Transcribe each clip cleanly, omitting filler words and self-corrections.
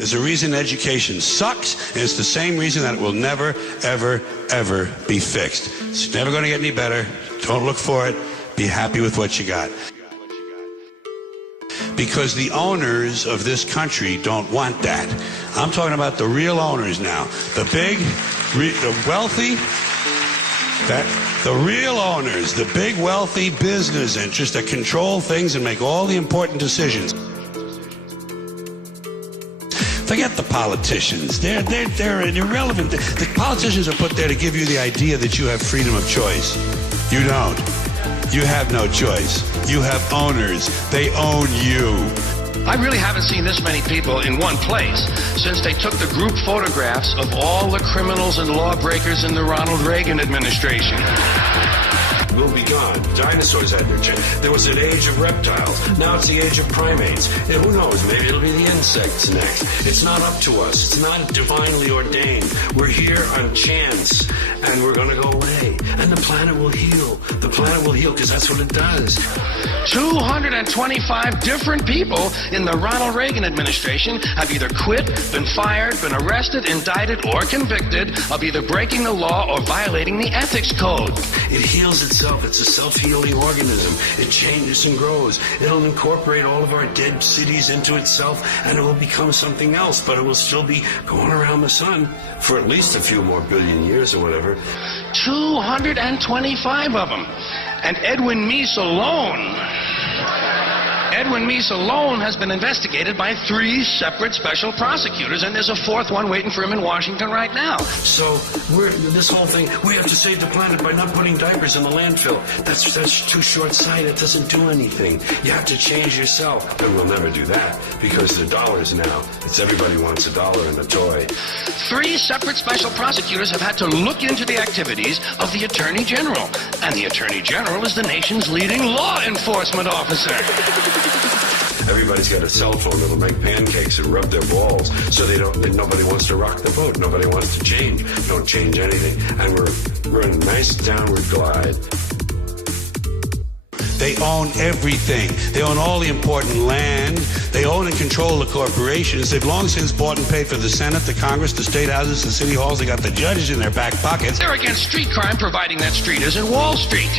There's a reason education sucks, and it's the same reason that it will never, ever, ever be fixed. It's never going to get any better. Don't look for it. Be happy with what you got. Because the owners of this country don't want that. I'm talking about the real owners now. The big, the wealthy, the real owners, the big wealthy business interests that control things and make all the important decisions. Forget the politicians. They're irrelevant. The politicians are put there to give you the idea that you have freedom of choice. You don't. You have no choice. You have owners. They own you. I really haven't seen this many people in one place since they took the group photographs of all the criminals and lawbreakers in the Ronald Reagan administration. Will be gone. Dinosaurs had their chance. There was an age of reptiles. Now it's the age of primates. And who knows? Maybe it'll be the insects next. It's not up to us. It's not divinely ordained. We're here on chance, and we're going to go away. And the planet will heal. The planet will heal because that's what it does. 225 different people in the Ronald Reagan administration have either quit, been fired, been arrested, indicted, or convicted of either breaking the law or violating the ethics code. It heals itself. It's a self-healing organism. It changes and grows. It'll incorporate all of our dead cities into itself, and it will become something else, but it will still be going around the sun for at least a few more billion years or whatever. 225 of them. And Edwin Meese alone has been investigated by 3 separate special prosecutors, and there's a 4th one waiting for him in Washington right now. So this whole thing, we have to save the planet by not putting diapers in the landfill. That's too short-sighted. It doesn't do anything. You have to change yourself. And we'll never do that because the dollars now, it's everybody wants a dollar and a toy. 3 separate special prosecutors have had to look into the activities of the Attorney General. And the Attorney General is the nation's leading law enforcement officer. Everybody's got a cell phone that'll make pancakes and rub their balls, so nobody wants to rock the boat. Nobody wants to change. Don't change anything. And we're in a nice downward glide. They own everything. They own all the important land. They own and control the corporations. They've long since bought and paid for the Senate, the Congress, the state houses, the city halls. They got the judges in their back pockets. They're against street crime, providing that street isn't Wall Street.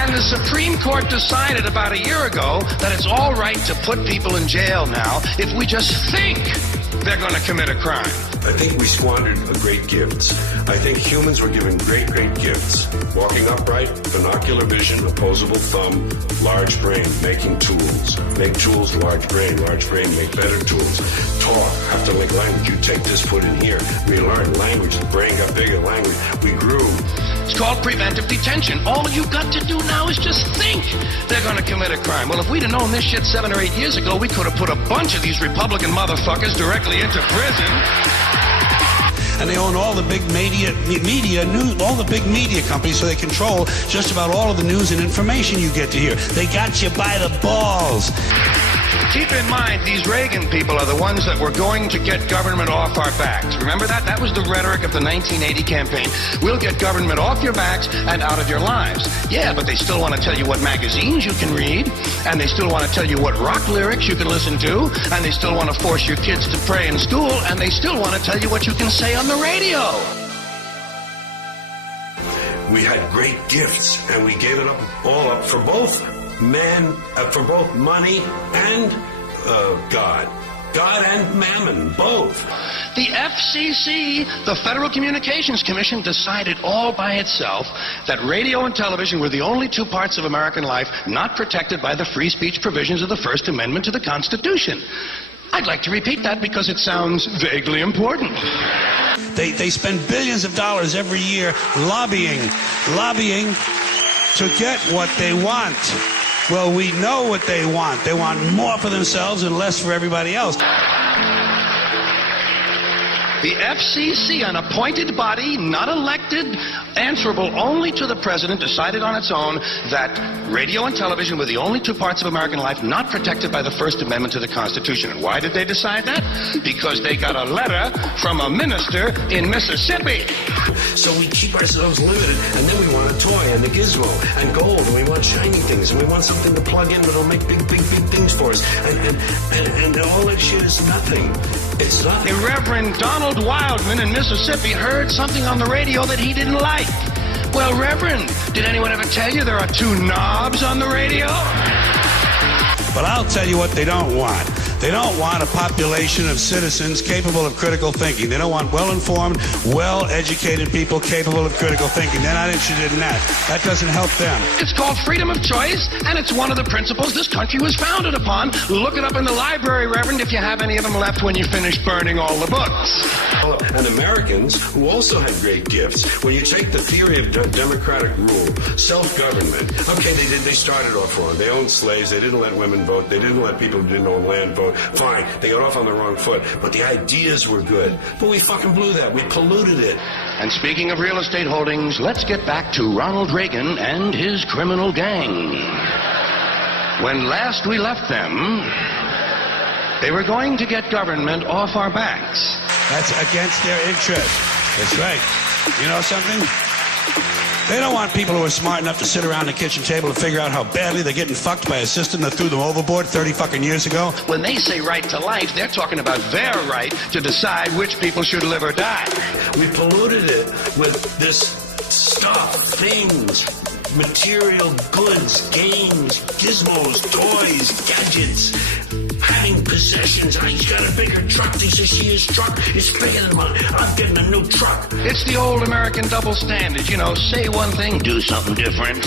And the Supreme Court decided about a year ago that it's all right to put people in jail now if we just think they're going to commit a crime. I think we squandered great gifts. I think humans were given great gifts. Walking upright, binocular vision, opposable thumb, large brain, making tools. Make tools, large brain, make better tools. Talk, have to link language. You take this, put in here. We learned language, the brain got bigger, language. We grew. It's called preventive detention. All you've got to do now is just think they're going to commit a crime. Well, if we'd have known this shit 7 or 8 years ago, we could have put a bunch of these Republican motherfuckers directly into prison. And they own all the big all the big media companies, so they control just about all of the news and information you get to hear. They got you by the balls. Keep in mind, these Reagan people are the ones that were going to get government off our backs. Remember that? That was the rhetoric of the 1980 campaign. We'll get government off your backs and out of your lives. Yeah, but they still want to tell you what magazines you can read, and they still want to tell you what rock lyrics you can listen to, and they still want to force your kids to pray in school, and they still want to tell you what you can say on the radio. We had great gifts, and we gave it all up for both men, for both money and God. God and mammon, both. The FCC, the Federal Communications Commission, decided all by itself that radio and television were the only 2 parts of American life not protected by the free speech provisions of the First Amendment to the Constitution. I'd like to repeat that because it sounds vaguely important. They spend billions of dollars every year lobbying to get what they want. Well, we know what they want. They want more for themselves and less for everybody else. The FCC, an appointed body, not elected, answerable only to the president, decided on its own that radio and television were the only two parts of American life not protected by the First Amendment to the Constitution. And why did they decide that? Because they got a letter from a minister in Mississippi. So we keep ourselves limited, and then we want a toy and a gizmo and gold, and we want shiny things, and we want something to plug in that'll make big things for us. And all that shit is nothing. It's nothing. The Reverend Donald Wildman in Mississippi heard something on the radio that he didn't like. Well, Reverend, did anyone ever tell you there are two knobs on the radio? But I'll tell you what they don't want. They don't want a population of citizens capable of critical thinking. They don't want well-informed, well-educated people capable of critical thinking. They're not interested in that. That doesn't help them. It's called freedom of choice, and it's one of the principles this country was founded upon. Look it up in the library, Reverend, if you have any of them left when you finish burning all the books. And Americans who also had great gifts. When you take the theory of democratic rule, self-government, okay, they started off wrong. They owned slaves. They didn't let women vote. They didn't let people who didn't own land vote. Fine, they got off on the wrong foot, but the ideas were good. But we fucking blew that. We polluted it. And speaking of real estate holdings, let's get back to Ronald Reagan and his criminal gang. When last we left them, they were going to get government off our backs. That's against their interest. That's right. You know something? They don't want people who are smart enough to sit around the kitchen table and figure out how badly they're getting fucked by a system that threw them overboard 30 fucking years ago. When they say right to life, they're talking about their right to decide which people should live or die. We polluted it with this stuff, things, material goods, games, gizmos, toys, gadgets, having possessions. He's got a bigger truck. He says his truck is bigger than mine. I'm getting a new truck. It's the old American double standard. You know, say one thing, do something different.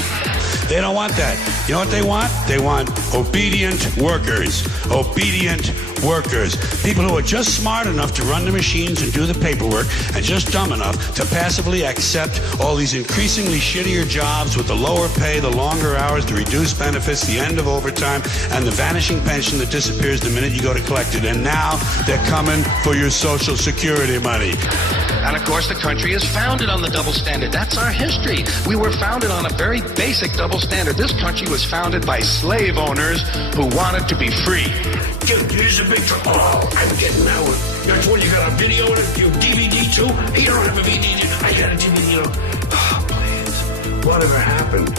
They don't want that. You know what they want? They want obedient workers. Obedient workers. People who are just smart enough to run the machines and do the paperwork and just dumb enough to passively accept all these increasingly shittier jobs with the lower pay, the longer hours, the reduced benefits, the end of overtime, and the vanishing pension that disappears the minute you go to collect it. And now they're coming for your Social Security money. And of course, the country is founded on the double standard. That's our history. We were founded on a very basic double standard. This country was founded by slave owners who wanted to be free. Here's a big truck. Oh, I'm getting that one. That's what, you got a video and a DVD too? Hey, you don't have a DVD. I got a DVD. Oh, please. Whatever happened?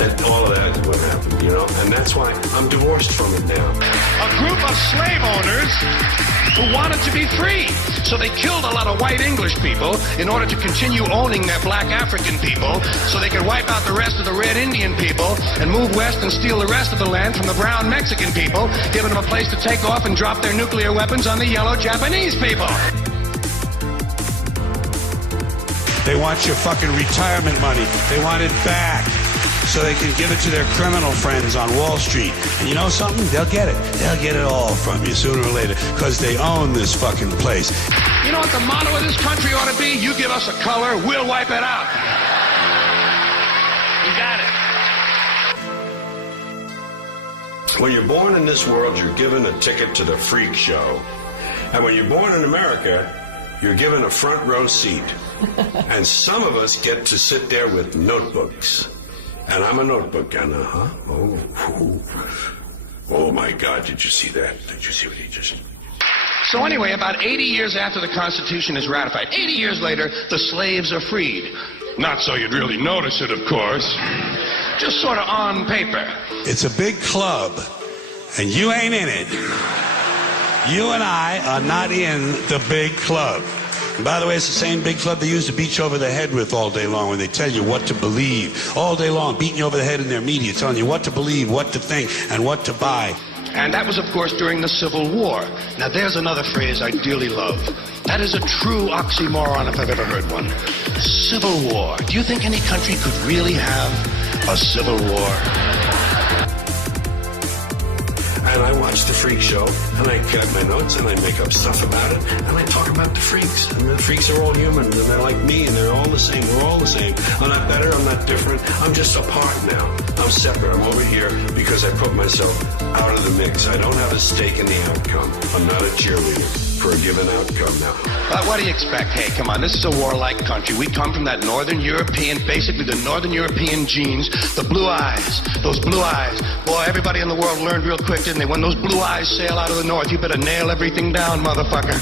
And all of that is what happened, you know? And that's why I'm divorced from it now. A group of slave owners who wanted to be free. So they killed a lot of white English people in order to continue owning their black African people, so they could wipe out the rest of the red Indian people and move west and steal the rest of the land from the brown Mexican people, giving them a place to take off and drop their nuclear weapons on the yellow Japanese people. They want your fucking retirement money. They want it back so they can give it to their criminal friends on Wall Street. And you know something? They'll get it. They'll get it all from you sooner or later because they own this fucking place. You know what the motto of this country ought to be? You give us a color, we'll wipe it out. You got it. When you're born in this world, you're given a ticket to the freak show. And when you're born in America, you're given a front row seat. And some of us get to sit there with notebooks. And I'm a notebook guy now, huh? Oh my God, did you see that? Did you see what he just... So anyway, about 80 years after the Constitution is ratified, 80 years later, the slaves are freed. Not so you'd really notice it, of course. Just sort of on paper. It's a big club, and you ain't in it. You and I are not in the big club. And by the way, it's the same big club they use to beat you over the head with all day long when they tell you what to believe. All day long, beating you over the head in their media, telling you what to believe, what to think, and what to buy. And that was, of course, during the Civil War. Now, there's another phrase I dearly love. That is a true oxymoron if I've ever heard one. Civil War. Do you think any country could really have a civil war? And I watch the freak show, and I cut my notes, and I make up stuff about it, and I talk about the freaks. And the freaks are all human, and they're like me, and they're all the same. We're all the same. I'm not better. I'm not different. I'm just a part now. I'm separate. I'm over here because I put myself out of the mix. I don't have a stake in the outcome. I'm not a cheerleader. for a given outcome. Now, but what do you expect? Hey, come on, this is a warlike country. We come from that Northern European, basically the Northern European genes, the blue eyes, those blue eyes. Boy, everybody in the world learned real quick, didn't they? When those blue eyes sail out of the north, you better nail everything down, motherfucker.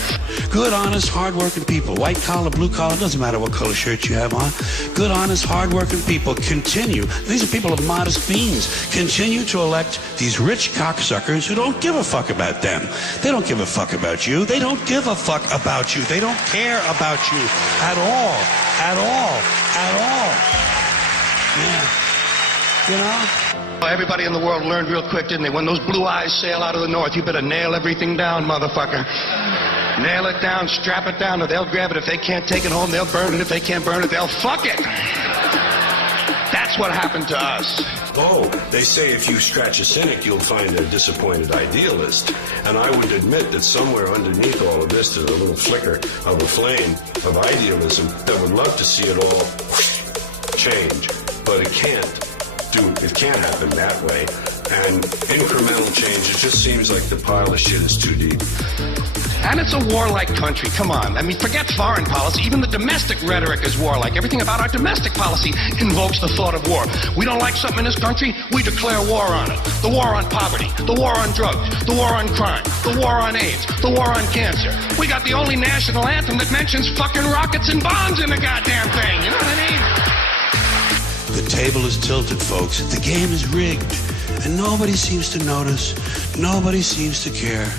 Good, honest, hard-working people. White collar, blue collar, doesn't matter what color shirt you have on. Good, honest, hard-working people continue. These are people of modest means. Continue to elect these rich cocksuckers who don't give a fuck about them. They don't give a fuck about you. They don't give a fuck about you. They don't care about you at all. At all. At all. Yeah. You know? Everybody in the world learned real quick, didn't they? When those blue eyes sail out of the north, you better nail everything down, motherfucker. Nail it down, strap it down, or they'll grab it. If they can't take it home, they'll burn it. If they can't burn it, they'll fuck it. That's what happened to us. oh, they say if you scratch a cynic, you'll find a disappointed idealist. And I would admit that somewhere underneath all of this, there's a little flicker of a flame of idealism that would love to see it all change. But it can't happen that way. And incremental change, it just seems like the pile of shit is too deep. And it's a warlike country. Come on. I mean, forget foreign policy. Even the domestic rhetoric is warlike. Everything about our domestic policy invokes the thought of war. We don't like something in this country, we declare war on it. The war on poverty, the war on drugs, the war on crime, the war on AIDS, the war on cancer. We got the only national anthem that mentions fucking rockets and bombs in the goddamn thing. You know what I mean? The table is tilted, folks. The game is rigged. And nobody seems to notice. Nobody seems to care.